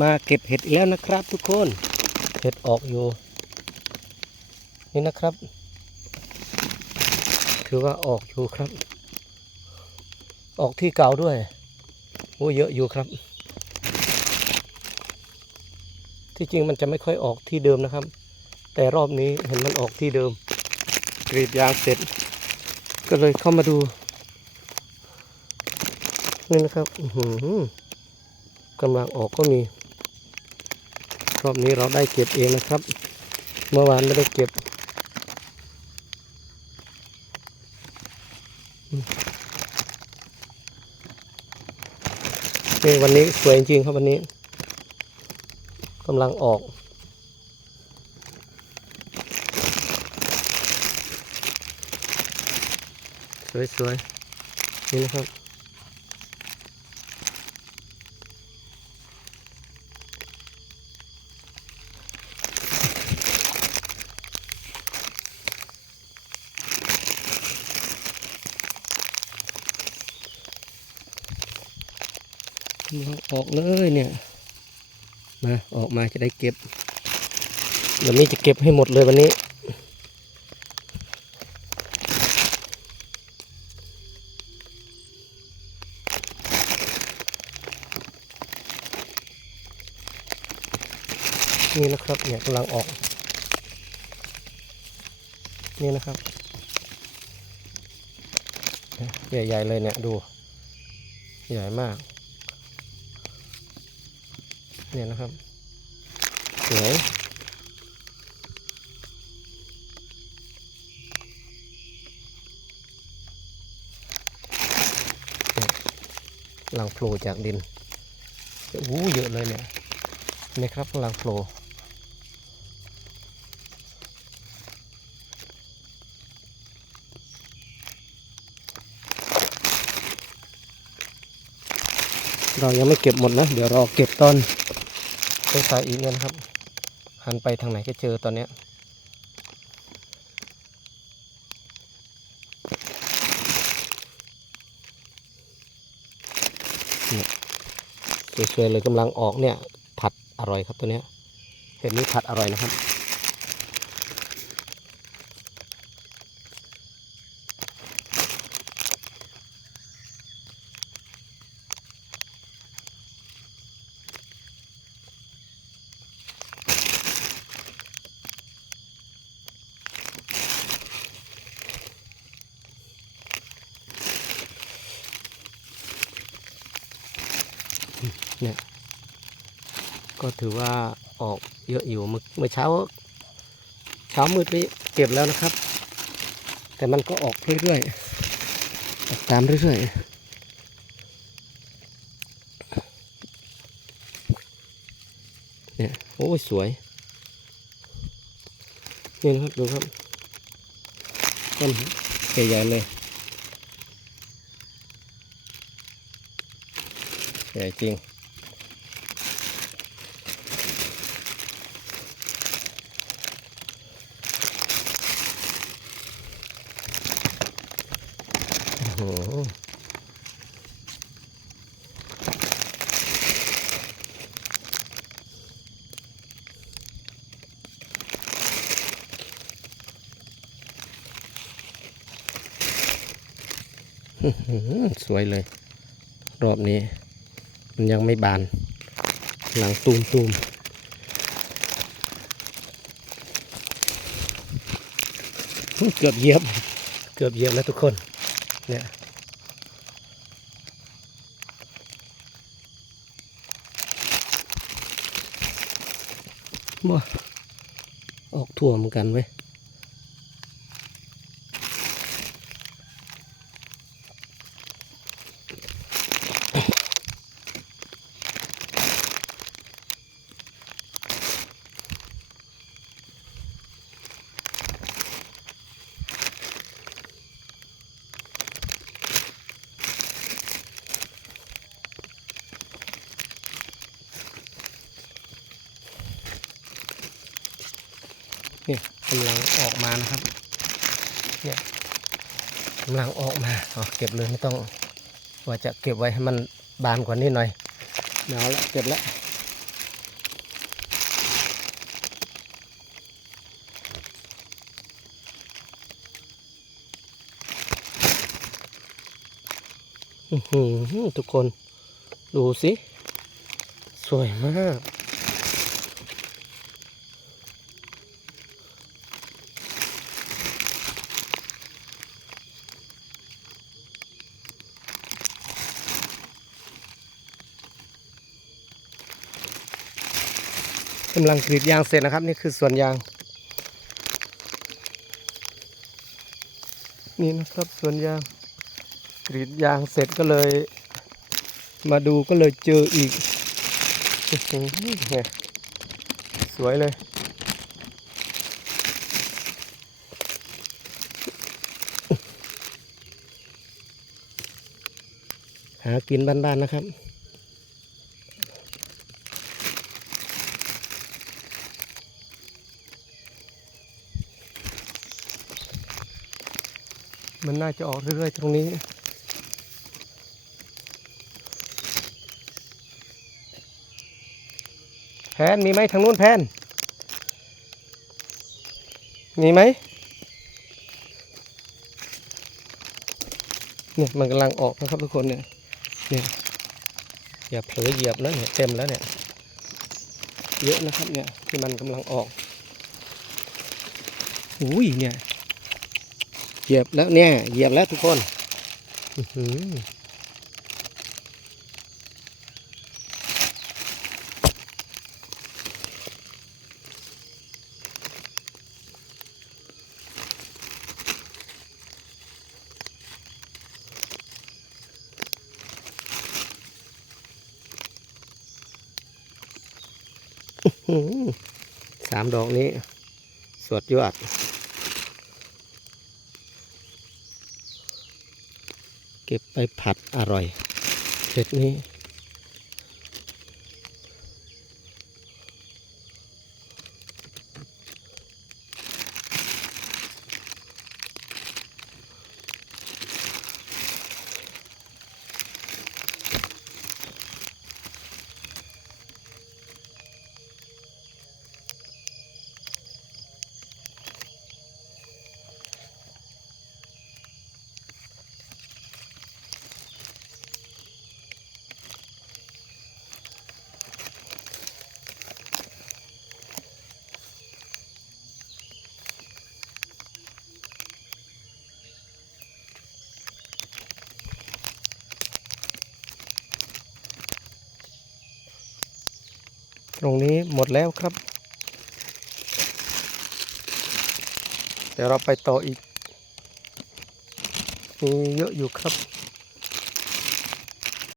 มาเก็บเห็ดแล้วนะครับทุกคน เห็ดออกอยู่ นี่นะครับ ถือว่าออกอยู่ครับ ออกที่เก่าด้วยโอ้เยอะอยู่ครับ ที่จริงมันจะไม่ค่อยออกที่เดิมนะครับ แต่รอบนี้เห็นมันออกที่เดิม กรีดยางเสร็จ ก็เลยเข้ามาดูนี่นะครับกำลังออกก็มี รอบนี้เราได้เก็บเองนะครับ เมื่อวานไม่ได้เก็บ นี่วันนี้สวยจริงครับวันนี้กำลังออกสวยๆนี่นะครับ อาออกเลยเนี่ย มาออกมาจะได้เก็บเดี๋ยวนี้จะเก็บให้หมดเลยวันนี้นี่นะครับเนี่ยกำลังออก นี่นะครับใหญ่ๆเลยเนี่ยดู ใหญ่มาก เนี่ยนะครับสวยเนี่ยกำลังโผล่จากดินโอ้โเยอะเลยเนี่ยนี่ครับกำลังโผล่เรายังไม่เก็บหมดนะ เดี๋ยวรอเก็บตอน สายอีกเนี่ยนครับ หันไปทางไหนก็เจอตอนเนี้ยเนี่ยสวยๆเลยกำลังออกเนี่ย ผัดอร่อยครับตัวเนี้ยเห็ดนี้ผัดอร่อยนะครับ เนี่ย ก็ถือว่าออกเยอะอยู่เมื่อเช้า เช้ามืดไปเก็บแล้วนะครับ แต่มันก็ออกเรื่อยๆออกตามเรื่อยๆเนี่ยโอ้สวยนี่นะครับดูครับต้นใหญ่ๆเลยใหญ่จริง หสวยเลย รอบนี้ มันยังไม่บาน หลังตูมตูมเกือบเยียบ เกือบเยียบแล้วทุกคน เนี่ยว้าออกถั่วเหมือนกันเว้ย กำลังออกมานะครับ เนี่ยกำลังออกมาอ๋อเก็บเลยไม่ต้องว่าจะเก็บไว้ให้มันบานกว่านี้หน่อยเดี๋ยวละเก็บละทุกคนดูสิ สวยมาก กำลังกรีดยางเสร็จนะครับ นี่คือสวนยาง นี่นะครับสวนยางกรีดยางเสร็จก็เลย มาดูก็เลยเจออีกเนี่ยสวยเลย หากินบ้านๆนะครับ มันน่าจะออกเรื่อยๆตรงนี้ แพนมีไหมทางนู้นแพน มีไหมเนี่ยมันกำลังออกนะครับทุกคนเนี่ยเนี่ยอย่าเผลอเหยียบนะเนี่ยเต็มแล้วเนี่ยเยอะนะครับเนี่ยที่มันกำลังออกอุ้ยเนี่ย เหยียบแล้วเนี่ย เหยียบแล้วทุกคนสามดอกนี้ สวดยอด เก็บไปผัดอร่อยเผ็จนี้ ตรงนี้หมดแล้วครับ เดี๋ยวเราไปต่ออีกมีเยอะอยู่ครับ